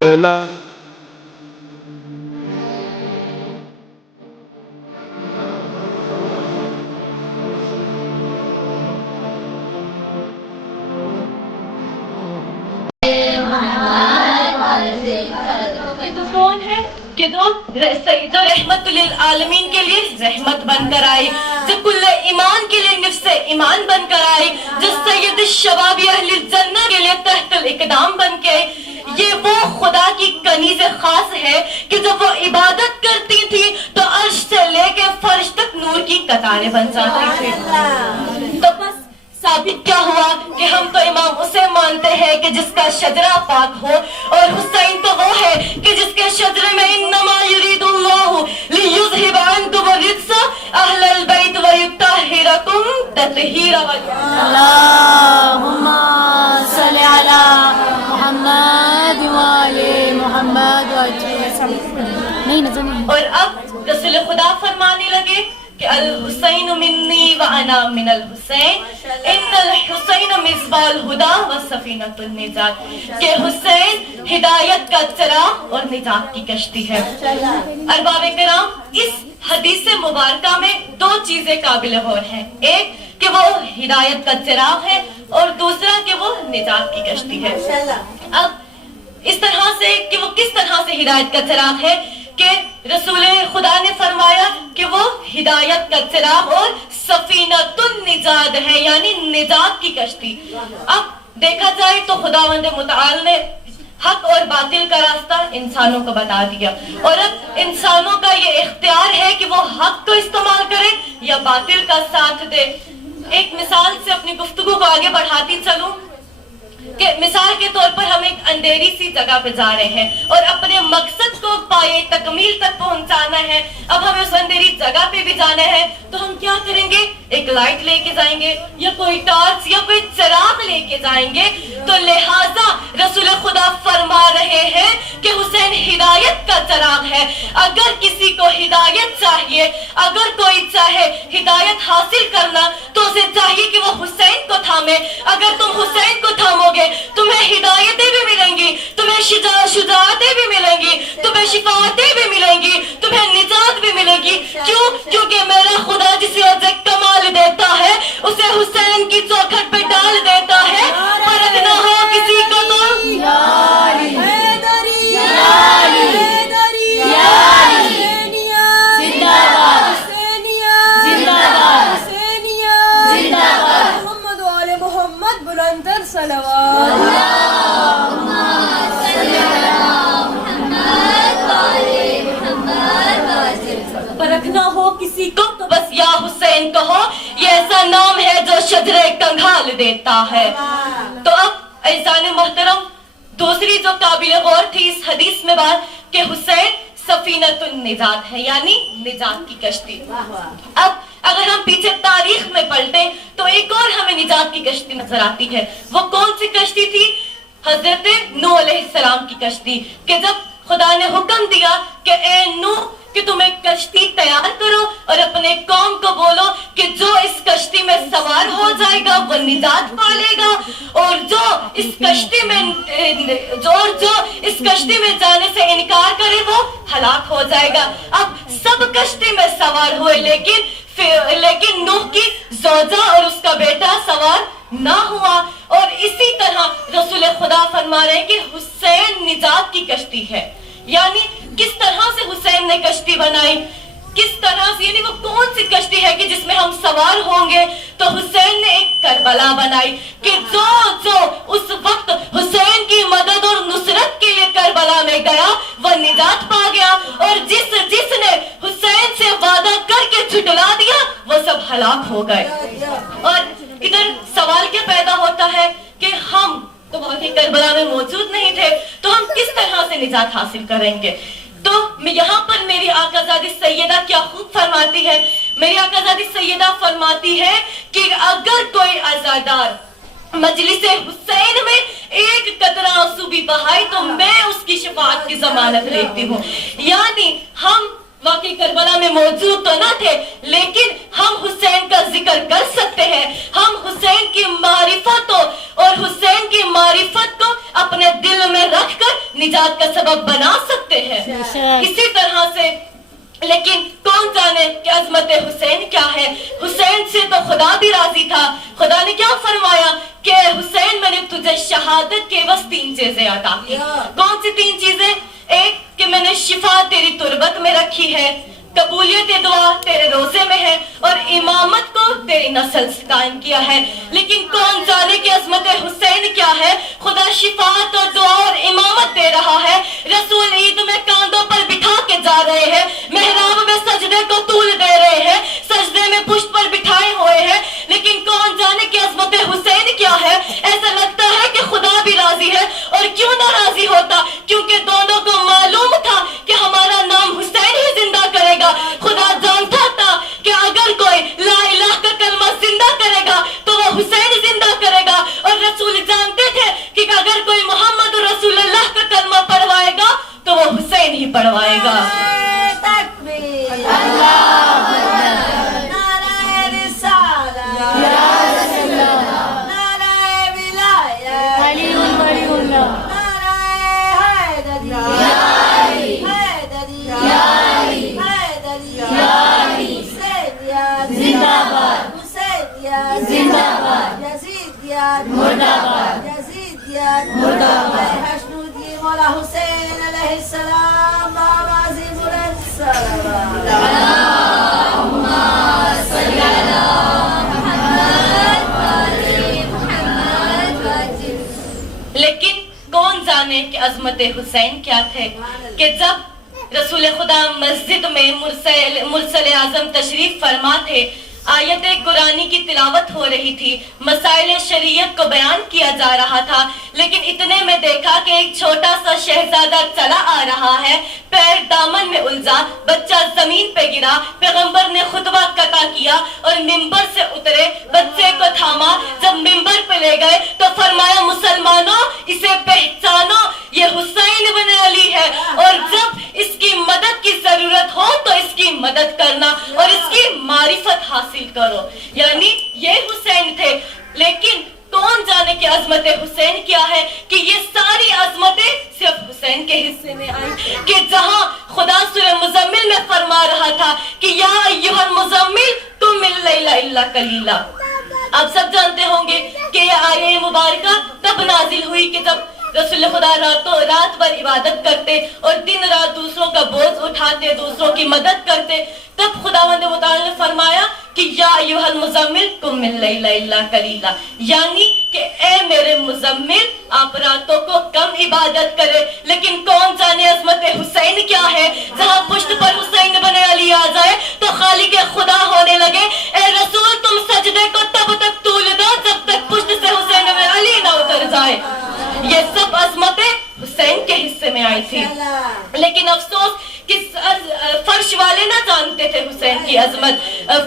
کون ہے کہ سید رحمت للعالمین کے لیے رحمت بن کر آئی، جو کل ایمان کے لیے نفس ایمان بن کر آئی، جو سید الشباب اہل الجنہ کے لیے تحت الاقدام بن کے آئی. یہ وہ خدا کی کنیز خاص ہے کہ جب وہ عبادت کرتی تھی تو عرش سے لے کے فرش تک نور کی قطاریں بن جاتی تھی. تو بس ثابت کیا ہوا کہ ہم تو امام اسے مانتے ہیں کہ جس کا شجرہ پاک ہو، اور حسین تو وہ ہے کہ جس کے شجرے میں انما یرید اللہ لیذھب عنکم الرجس اہل البیت ویطہرکم تطہیرا. اللہم صلی علی محمد وآل محمد. اور اب رسول خدا فرمانے لگے کہ الحسین منی وانا من الحسین ان الحسین مصباح الہدی وسفینۃ النجات، کہ حسین ہدایت کا چراغ اور نجات کی کشتی ہے. ارباب کرام، اس حدیث مبارکہ میں دو چیزیں قابل غور ہیں، ایک کہ وہ ہدایت کا چراغ ہے اور دوسرا کہ وہ نجات کی کشتی ہے. اب اس طرح سے کہ وہ کس طرح سے ہدایت کا چراغ ہے کہ رسول خدا نے فرمایا کہ وہ ہدایت کا چراغ اور سفینۃ النجات ہے، یعنی نجات کی کشتی. اب دیکھا جائے تو خداوند متعال نے حق اور باطل کا راستہ انسانوں کو بتا دیا، اور اب انسانوں کا یہ اختیار ہے کہ وہ حق کو استعمال کرے یا باطل کا ساتھ دے. ایک مثال سے اپنی گفتگو کو آگے بڑھاتی چلوں کہ مثال کے طور پر ہم ایک اندھیری سی جگہ پہ جا رہے ہیں اور اپنے مقصد کو پائے تکمیل تک پہنچانا ہے. اب ہمیں اس اندھیری جگہ پہ بھی جانا ہے تو ہم کیا کریں گے؟ ایک لائٹ لے کے جائیں گے یا کوئی ٹارچ یا کوئی چراغ لے کے جائیں گے. تو لہٰذا رسول خدا فرما رہے ہیں کہ حسین ہدایت کا چراغ ہے. اگر کسی کو ہدایت چاہیے، اگر کوئی چاہے ہدایت حاصل کرنا تو اسے چاہیے کہ وہ حسین کو تھامے. اگر تم حسین کو تھامو گے تمہیں ہدایتیں بھی ملیں گی، تمہیں شجاعتیں بھی ملیں گی، تمہیں شفاعتیں بھی ملیں گی، تمہیں نجات بھی ملے گی. کیوں؟ کیونکہ میرا خدا جسے کمال دیتا ہے اسے حسین کی چوکھٹ پہ ڈال دیتا ہے. فرق نہ ہو کسی کو تو فرق نہ ہو کسی کو تو بس یا حسین کہو. یہ ایسا نام ہے جو شجرے کنگھال دیتا ہے. تو اب عزیزان محترم، دوسری جو قابل غور تھی اس حدیث میں بات کہ حسین سفینۃ النجات ہے، یعنی نجات کی کشتی. اب اگر ہم پیچھے تاریخ میں پلٹیں تو ایک اور ہمیں نجات کی کشتی نظر آتی ہے. وہ کون سی کشتی تھی؟ حضرت نوح علیہ السلام کی کشتی. کہ جب خدا نے حکم دیا کہ اے نوح کہ تم ایک کشتی تیار کرو اور اپنے قوم کو بولو کہ جو اس کشتی میں سوار ہو جائے گا وہ نجات پا لے گا، اور جو اس کشتی میں جانے سے انکار کرے وہ ہلاک ہو جائے گا. اب سب کشتی میں سوار ہوئے لیکن نوح کی زوجہ اور اس کا بیٹا سوار نہ ہوا. اور اسی طرح رسول خدا فرما رہے ہیں کہ حسین نجات کی کشتی ہے. یعنی کس طرح سے حسین نے کشتی بنائی، کس طرح سے، یعنی وہ کون سی کشتی ہے کہ جس میں ہم سوار ہوں گے؟ تو حسین نے ایک کربلا بنائی کہ جو اس وقت حسین کی مدد اور نصرت کے لیے کربلا میں گیا وہ نجات پا گیا، اور جس نے حسین سے وعدہ کر کے جھٹلا دیا وہ سب ہلاک ہو گئے. اور ادھر سوال کیا پیدا ہوتا ہے کہ ہم تو واقعی کربلا میں موجود نہیں تھے تو ہم کس طرح سے نجات حاصل کریں گے؟ تو یہاں پر میری آقازادی سیدہ کیا خوب فرماتی ہے. میری آقازادی سیدہ فرماتی ہے کہ اگر کوئی عزادار مجلس حسین میں ایک قطرہ آنسو بھی بہائے تو میں اس کی شفاعت کی ضمانت لیتی ہوں. یعنی ہم واقعی کربلا میں موجود تو نہ تھے، لیکن ہم حسین کا ذکر کر سکتے ہیں. ہم حسین کی معرفت اور حسین کی معرفت کو اپنے دل میں رکھ کر نجات کا سبب بنا سکتے ہیں. اسی طرح سے لیکن کون جانے کہ عظمت حسین کیا ہے. حسین سے تو خدا بھی راضی تھا. خدا نے کیا فرمایا کہ حسین میں نے تجھے شہادت کے بس 3 چیزیں عطا کی. کون سی 3 چیزیں؟ ایک کہ میں نے شفا تیری تربت میں رکھی ہے، قبولیت دعا تیرے روزے میں ہے، اور امامت کو تیری نسل سے قائم کیا ہے. لیکن کون جانے کہ عظمت حسین کیا ہے. خدا شفاعت اور دعا اور امامت دے رہا ہے. رسول عید میں کاندھوں پر بٹھا کے جا رہے ہیں، محراب میں سجدے کو طول دے رہے ہیں، سجدے میں پشت پر بٹھائے ہوئے ہیں. لیکن کون جانے کہ عظمت حسین کیا ہے. ایسا لگتا ہے کہ خدا بھی راضی ہے، اور کیوں نہ راضی ہوتا، کیونکہ دونوں کو معلوم تھا کہ ہمارا نام حسین ہی زندہ کرے گا. خدا جانتا تھا کہ اگر کوئی لا الہ کا کلمہ زندہ کرے گا تو وہ حسین زندہ کرے گا، اور رسول جانتے تھے کہ اگر کوئی محمد رسول اللہ کا کلمہ پڑھوائے گا تو وہ حسین ہی پڑھوائے گا. مولا حسین علیہ السلام بآواز بلند صلوات. اللہم صلی علی محمد. لیکن کون جانے کہ عظمت حسین کیا تھے کہ جب رسول خدا مسجد میں مرسل اعظم تشریف فرما تھے، آیت قرآنی کی تلاوت ہو رہی تھی، مسائل شریعت کو بیان کیا جا رہا تھا، لیکن اتنے میں دیکھا کہ ایک چھوٹا سا شہزادہ چلا آ رہا ہے، پیر دامن میں الجھا، بچہ زمین پہ گرا. پیغمبر نے خطبہ قطع کیا اور ممبر سے اترے، بچے کو تھاما. جب ممبر پہ لے گئے تو فرمایا مسلمانوں اسے پہچانو، یہ حسین بن علی ہے، اور جب اس کی مدد کی ضرورت ہو تو اس کی مدد کرنا اور اس کی معرفت حاصل کرو. یعنی یہ حسین تھے. لیکن کون جانے کہ عظمت حسین کیا ہے کہ یہ ساری عظمتیں صرف حسین کے حصے میں آئی. کہ جہاں خدا سورہ مزمل میں فرما رہا تھا کہ یا ایھا المزمل قم اللیل الا قلیلا. آپ سب جانتے ہوں گے کہ یہ آیہ مبارکہ تب نازل ہوئی کہ جب رسول خدا رات بھر عبادت کرتے اور دن رات دوسروں کا بوجھ اٹھاتے، دوسروں کی مدد کرتے. تب خداوند متعال نے فرمایا کہ یا ایھا المزمل قم اللیل الا قلیلا، یعنی کہ اے میرے مزمل آپ راتوں کو کم عبادت کرے. لیکن کون جانے عظمت حسین کیا ہے. جہاں پشت پر حسین بن علی آ جائے تو خالق خدا ہونے لگے. اے رسول تم سجدے کو تب تک طول دو جب تک پشت سے حسین بن علی نہ اتر جائے. یہ سب عظمتیں حسین کے حصے میں آئی تھی. لیکن افسوس کہ فرش والے نہ جانتے تھے حسین کی عظمت.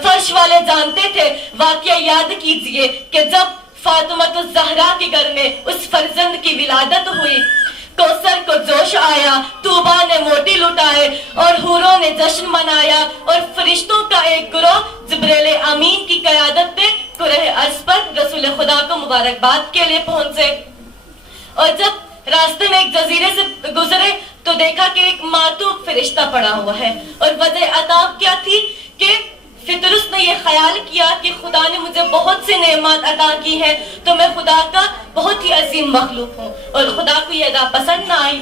فرش والے جانتے تھے. واقعہ یاد کیجئے کہ جب فاطمہ الزہرا کے گھر میں اس فرزند کی ولادت ہوئی، کوثر کو جوش آیا، طوبا نے موتی لٹائے اور حوروں نے جشن منایا، اور فرشتوں کا ایک گروہ جبریل امین کی قیادت میں کرہ ارض پر رسول خدا کو مبارکباد کے لیے پہنچے. اور جب راستے میں ایک جزیرے سے گزرے تو دیکھا کہ ایک معطوف فرشتہ پڑا ہوا ہے. اور وجہ عطاب کیا تھی کہ فطرس نے یہ خیال کیا کہ خدا نے مجھے بہت سی نعمات عطا کی ہے تو میں خدا کا بہت ہی عظیم مخلوق ہوں، اور خدا کو یہ ادا پسند نہ آئی.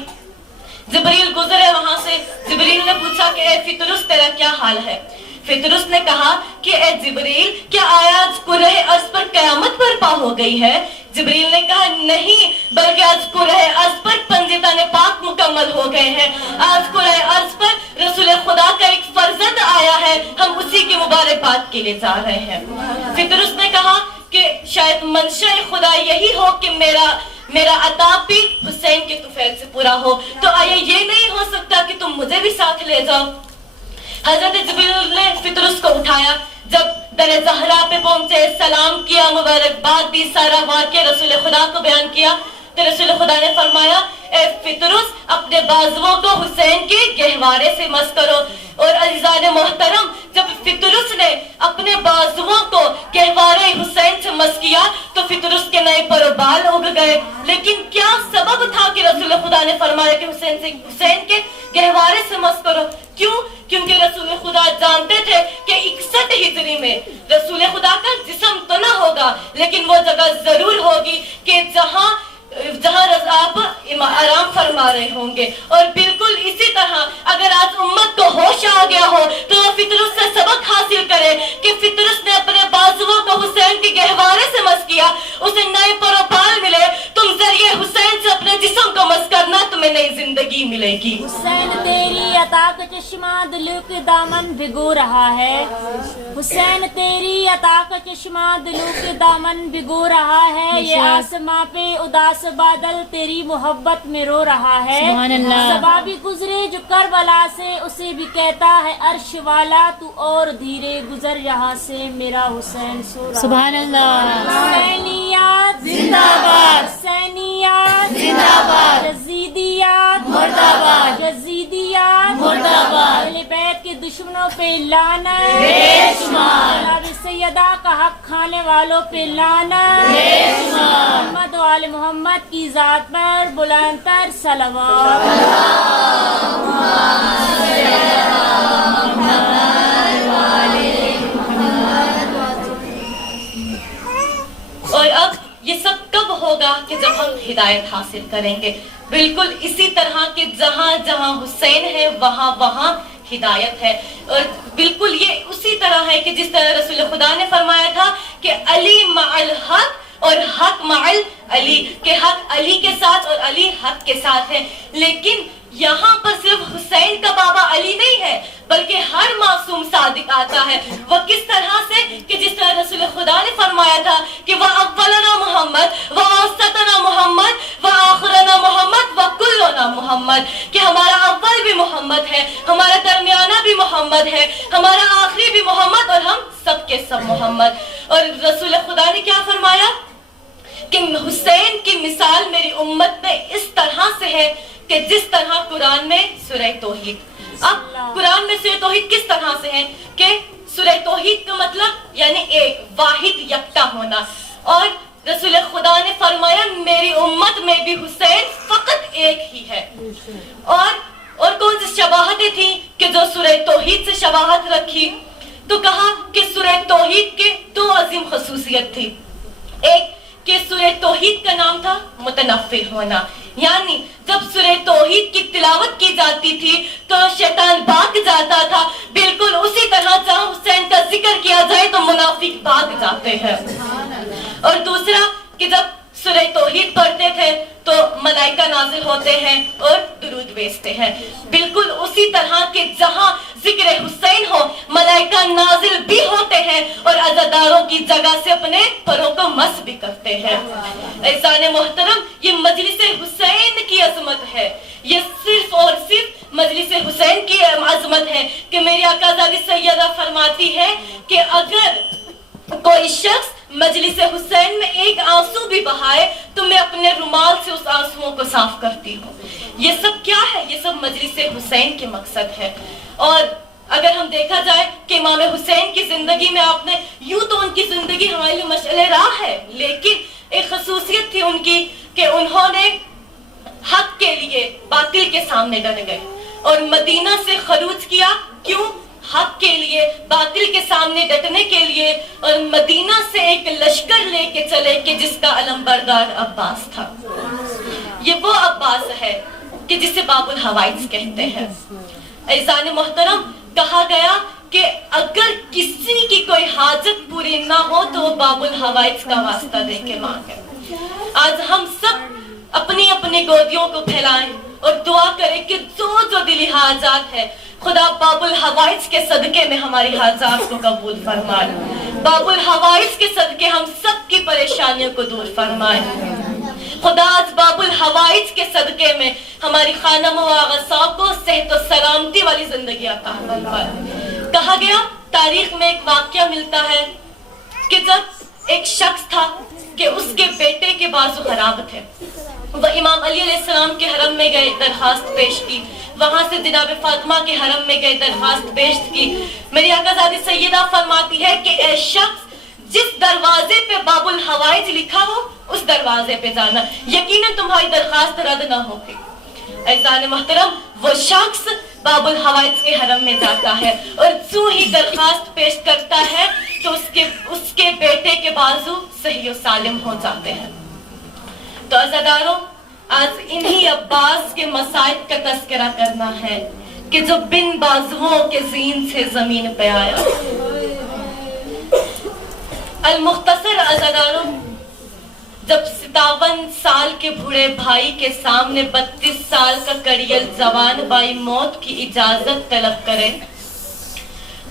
جبریل گزرے وہاں سے. جبریل نے پوچھا کہ اے فطرس تیرا کیا حال ہے. فطرس نے کہا کہ اے جبریل کیا آج کرہ ارض پر قیامت برپا ہو گئی ہے. جبریل نے کہا نہیں، بلکہ آج کرہ ارض پر پنجتان پاک مکمل ہو گئے ہیں. آج کرہ ارض پر رسول خدا کا ایک فرزند آیا ہے، ہم اسی کی مبارکباد کے لیے جا رہے ہیں. فطرس نے کہا کہ شاید منشاء خدا یہی ہو کہ میرا عطاب بھی حسین کے طفیل سے پورا ہو، تو آیا یہ نہیں ہو سکتا کہ تم مجھے بھی ساتھ لے جاؤ. حضرت جبریل نے فطرس کو اٹھایا. جب در زہرا پہ پہنچے، سلام کیا، مبارکباد دی، سارا واقعہ رسول خدا کو بیان کیا، تو تو رسول خدا نے فرمایا اے فطرس اپنے بازوؤں کو حسین کے گہوارے سے مس کرو. اور عزیزان محترم جب فطرس نے اپنے بازوؤں کو گہوارے حسین سے مس کیا تو فطرس کے نئے پر و بال اگ گئے. لیکن کیا سبب تھا کہ رسول خدا نے فرمایا کہ حسین کے گہوارے سے مس کرو؟ کیوں؟ کیونکہ رسول خدا جانتے تھے کہ 61 ہجری میں رسول خدا کا جسم تو نہ ہوگا لیکن وہ جگہ ضرور ہوگی کہ جہاں آپ آرام فرما رہے ہوں گے. اور بالکل اسی طرح اگر آج امت کو ہوش آ گیا ہو تو وہ فطرس سے سبق حاصل کرے کہ فطرس نے اپنے بازوؤں کو حسین کے گہوارے سے مس کیا, اسے نئے پر و بال ملے. تم ذریعے حسین سے اپنے جسم کو مس کرنا, تمہیں نئی زندگی ملے گی. حسین تیری عطا کا چشمہ دلوں کے دامن بھگو رہا ہے. حسین تیری عطا کا چشمہ دلوں کے دامن بھگو رہا ہے. یہ آسماں پہ اداس بادل تیری محبت میں رو رہا ہے. صبا بھی گزرے جو کربلا سے, اسے بھی کہتا ہے عرش والا تو اور دھیرے گزر یہاں سے, میرا حسین سو رہا. سبحان اللہ. حسینیات زندہ باد, حسینیات زندہ باد, یزیدیات مرد آباد, یزیدیات مرد آباد. اہل بیت کے دشمنوں پہ لعنت بے شمار, جناب سیدہ کا حق کھانے والوں پہ لعنت بے شمار. محمد و آل محمد کی ذات پر بلند تر صلوات. اور اب یہ سب کب ہوگا کہ جب ہم ہدایت حاصل کریں گے. بالکل اسی طرح کہ جہاں جہاں حسین ہے وہاں وہاں ہدایت ہے. اور بالکل یہ اسی طرح ہے کہ جس طرح رسول خدا نے فرمایا تھا کہ علی مع الحق اور حق مع علی, کہ حق علی کے ساتھ اور علی حق کے ساتھ ہے. لیکن یہاں پر صرف حسین کا بابا علی نہیں ہے بلکہ ہر معصوم صادق آتا ہے. وہ کس طرح سے کہ جس طرح رسول خدا نے فرمایا تھا کہ وَأَوَّلُنَا مُحَمَّد وَأَوْسَطُنَا مُحَمَّد وَآخِرُنَا مُحَمَّد وَكُلُّنَا مُحَمَّد, کہ ہمارا اول بھی محمد ہے, ہمارا درمیانہ بھی محمد ہے, ہمارا آخری بھی محمد, اور ہم سب کے سب محمد. اور رسول خدا نے کیا فرمایا کہ حسین کی مثال میری امت میں اس طرح سے ہے کہ جس طرح قرآن میں سورہ توحید. اب قرآن میں سورہ توحید کس طرح سے ہے کہ سورہ توحید کا مطلب یعنی ایک واحد یکتا ہونا. اور رسول خدا نے فرمایا میری امت میں بھی حسین فقط ایک ہی ہے. اور کون سی شباہتیں تھیں کہ جو سورہ توحید سے شباہت رکھی, تو کہا کہ سورہ توحید کے دو عظیم خصوصیت تھی. ایک کہ سورہ توحید کا نام تھا متنفر ہونا, یعنی جب سورہ توحید کی تلاوت کی جاتی تھی تو شیطان بھاگ جاتا تھا. بالکل اسی طرح جہاں حسین کا ذکر کیا جائے تو منافق بھاگ جاتے ہیں. اور دوسرا کہ جب سورہ توحید پڑھتے تھے تو ملائکہ نازل ہوتے ہیں اور درود بھیجتے ہیں. بالکل اسی طرح کہ جہاں ذکر حسین ہو ملائکہ نازل بھی ہوتے ہیں اور عزاداروں کی جگہ سے اپنے پروں کو مس بھی کرتے ہیں. عزیزان محترم, یہ مجلس حسین کی عظمت ہے. یہ صرف اور صرف مجلس حسین کی عظمت ہے کہ میری آقازادی سیدہ فرماتی ہے کہ اگر کوئی شخص مجلس حسین میں ایک آنسو بھی بہائے تو میں اپنے رومال سے اس آنسوؤں کو صاف کرتی ہوں. یہ سب کیا ہے؟ یہ سب مجلس حسین کے مقصد ہے. اور اگر ہم دیکھا جائے کہ امام حسین کی زندگی میں آپ نے یوں تو ان کی زندگی ہمارے لیے مشعل راہ ہے, لیکن ایک خصوصیت تھی ان کی کہ انہوں نے حق کے لیے باطل کے سامنے ڈٹ گئے اور مدینہ سے خروج کیا. کیوں؟ حق کے لیے, باطل کے سامنے ڈٹنے کے لیے. اور مدینہ سے ایک لشکر لے کے چلے کہ جس کا علمبردار عباس تھا. یہ وہ عباس ہے کہ جسے باب الحوائج کہتے ہیں. عزیزان محترم, کہا گیا کہ اگر کسی کی کوئی حاجت پوری نہ ہو تو وہ باب الحوائج کا واسطہ دے کے مانگے. آج ہم سب اپنی اپنی گودیوں کو پھیلائیں اور دعا کریں کہ جو دلی حاجات ہے خدا باب الحوائج کے صدقے میں ہماری حاجات کو قبول فرمائے. باب الحوائج کے صدقے ہم سب کی پریشانیوں کو دور فرمائے. خدا آج باب الحوائج کے صدقے میں ہماری خانم و آغا صاحب کو صحت و سلامتی والی زندگی عطا فرمائے. کہا گیا تاریخ میں ایک واقعہ ملتا ہے کہ جب ایک شخص تھا کہ اس کے بیٹے کے بازو خراب تھے وہ امام علی علیہ السلام کے حرم میں گئے، درخواست پیش کی، وہاں سے جناب فاطمہ کے حرم میں گئے، درخواست پیش کی۔ میری آقازادی سیدہ فرماتی ہے کہ اے شخص جس دروازے پہ باب الحوائج لکھا ہو اس دروازے پہ جانا، یقیناً تمہاری درخواست رد نہ ہوگی۔ عزیزان محترم، وہ شخص باب الحوائج کے حرم میں جاتا ہے اور جو ہی درخواست پیش کرتا ہے تو اس کے بیٹے کے بازو صحیح و سالم ہو جاتے ہیں۔ تو عزاداروں، آج انہی عباس کے مصائب کا تذکرہ کرنا ہے کہ جو بن بازوؤں کے زین سے زمین پہ آیا۔ المختصر عزاداروں، جب 57 سال کے بوڑھے بھائی کے سامنے 32 سال کا کڑیل جوان بھائی موت کی اجازت طلب کرے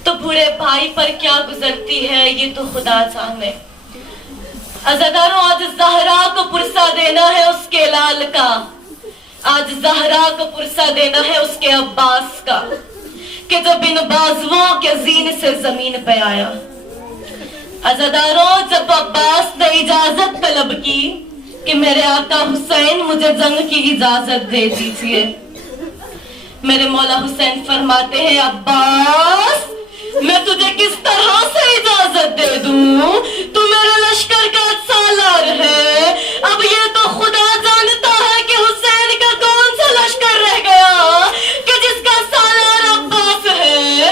تو بوڑھے بھائی پر کیا گزرتی ہے یہ تو خدا جانے۔ عزاداروں، آج زہرا کو پرسہ دینا ہے اس کے لال کا، آج زہرا کو پرسہ دینا ہے اس کے عباس کا کہ جو بن بازوؤں کے زین سے زمین پہ آیا۔ عزاداروں، جب عباس نے اجازت طلب کی کہ میرے آقا حسین مجھے جنگ کی اجازت دے دیجئے، میرے مولا حسین فرماتے ہیں عباس میں تجھے کس طرح سے اجازت دے دوں، تو میرے لشکر کا سالار ہے، اب یہ تو خدا جانتا ہے کہ حسین کا کون سا لشکر رہ گیا کہ جس کا سالار عباس ہے۔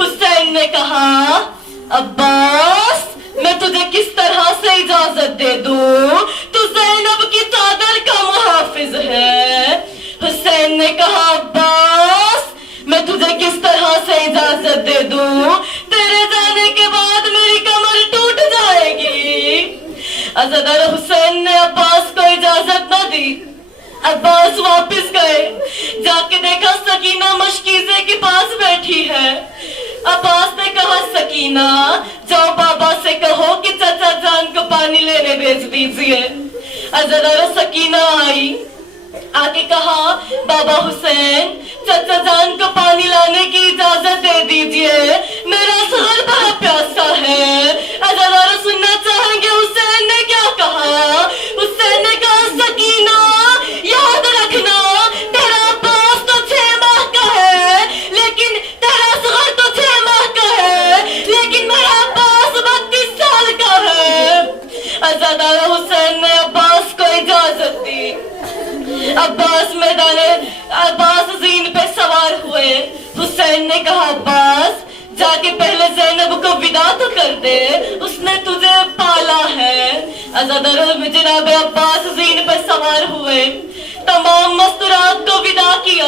حسین نے کہا عباس میں تجھے کس طرح سے اجازت دے دوں، تو زینب کی چادر کا محافظ ہے۔ حسین نے کہا عباس میں تجھے کس طرح سے اجازت دے دوں، تیرے جانے کے بعد میری کمر ٹوٹ جائے گی۔ عزادار حسین نے عباس کو اجازت نہ دی، عباس واپس گئے، جا کے دیکھا سکینہ مشکیزے کے پاس بیٹھی ہے۔ عباس نے کہا سکینہ جاؤ بابا سے کہو کہ چچا جان کو پانی لینے بھیج دیجئے۔ عزادار سکینہ آئی، آگے کہا بابا حسین چچا جان کو پانی لانے کی اجازت دے دیجئے، میرا سر بڑا پیاسا ہے۔ عزادار سننا چاہیں گے حسین نے کیا کہا؟ حسین نے کہا سکینہ یاد رکھنا تیرا عباس تو 6 ماہ کا ہے، لیکن تیرا صغر تو 6 ماہ کا ہے، لیکن میرا عباس 32 سال کا ہے۔ عزادار حسین نے عباس کو اجازت دی۔ عباس زین پہ سوار ہوئے۔ حسین نے کہا عباس جا کے پہلے زینب کو ودا تو کر دے، اس نے تجھے پالا ہے۔ عزادار جناب عباس زین پہ سوار ہوئے، تمام مستورات کو ودا کیا۔